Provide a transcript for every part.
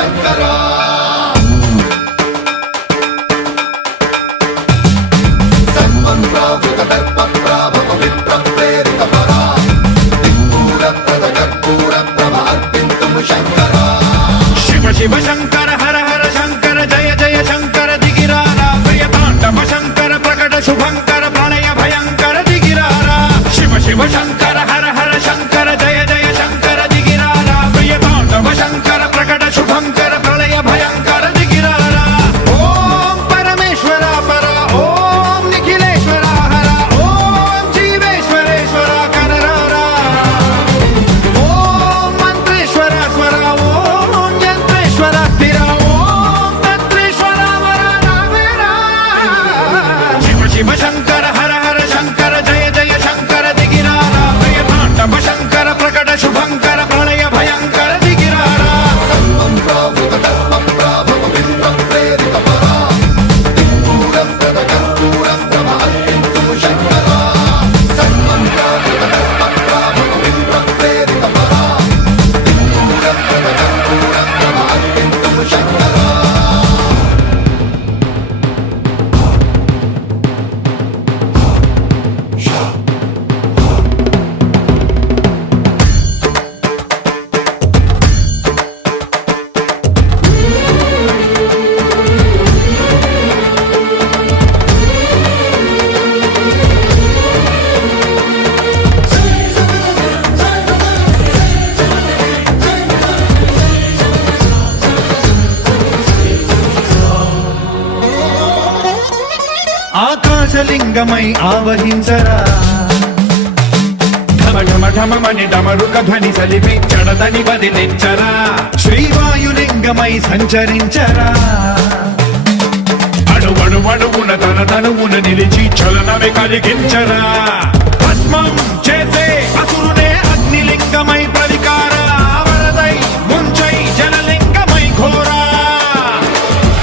శంకరా సన్మన్రావృత దర్ప ప్రాభవ విప్ర ప్రేరిత పరా దిక్పూర ప్రద కర్పూర ప్రభ అర్పింతుము శంకరా శివ శివ శంకర హర హర శంకర జయ జయ శంకర దిగిరారా ప్రియతాండవ శంకర ప్రకట శుభంకర ప్రణయ భయంకర దిగిరారా శివ శివ శంకర హర హర శంకర జయ జయ శంకర దిగిరారా ప్రియతాండవ శంకర ప్రకట శుభంకర ప్రళయ భయంకర దిగిరారా ఓం పరమేశ్వర పర ఓం నిఖిలేశ్వర హర ఓం జీవేశ్వరేశ్వర కరరారా ఓం మంత్రేశ్వర స్వర ఓం యంత్రేశ్వర స్థిర ఓం తంత్రేశ్వర వర రావేరా శివ శివ శంకర హర హర శంకర జయ జయ శంకర దిగిరారా ప్రియతాండవ శంకర ప్రకట శుభంకర ప్రళయ భయంకర దిగిరారా సన్మన్రావృత దర్ప ప్రాభవ విప్ర ప్రేరిత పరా దిక్పూర ప్రద కర్పూర ప్రభ అర్పింతుము శంకరా సన్మన్రావృత దర్ప ప్రాభవ విప్ర ప్రేరిత పరా దిక్పూర ప్రద కర్పూర ప్రభ అర్పింతుము శంకరా ఆకాశలింగమై ఆవహించరా ఢమ ఢమ ఢమమని డమరుక ధ్వని సలిపి చడదని బదిలించరా శ్రీవాయులింగమై సంచరించరా అణువణువున తన తనువున నిలిచి చలనమే కలిగించరా భస్మం చేసే అసురునే అగ్నిలింగమై ప్రవికార వరదై ముంచై జలలింగమై ఘోరా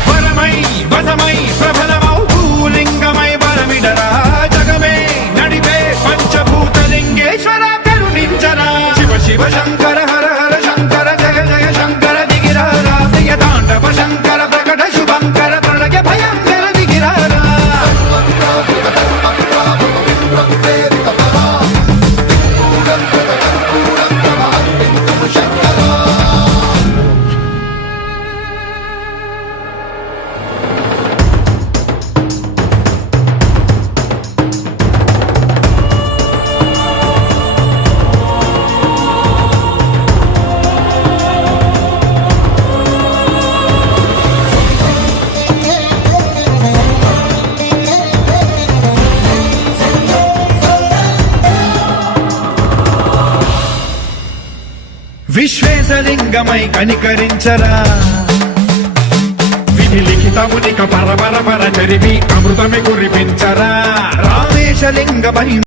వరమై వసమై ప్రబలమౌ భూలింగమై బలమిడరా జగమే నడిపే పంచభూతలింగేశ్వర కరుణించరా శివ శివ శంకర హర హర శంకర జయ జయ శంకర దిగిరారా ప్రియతాండవ శంకర ప్రకట శుభంకర ప్రళయ భయంకర దిగిరారా సన్మన్రావృత దర్ప ప్రాభవ విప్ర ప్రేరిత పరా దిక్పూర ప్రద కర్పూర ప్రభ అర్పింతుము శంకరా విశ్వేశలింగమై కనికరించరా విధి లిఖితమునిక పరపర పర చరివి అమృతమి కురిపించరా రామేశలింగమై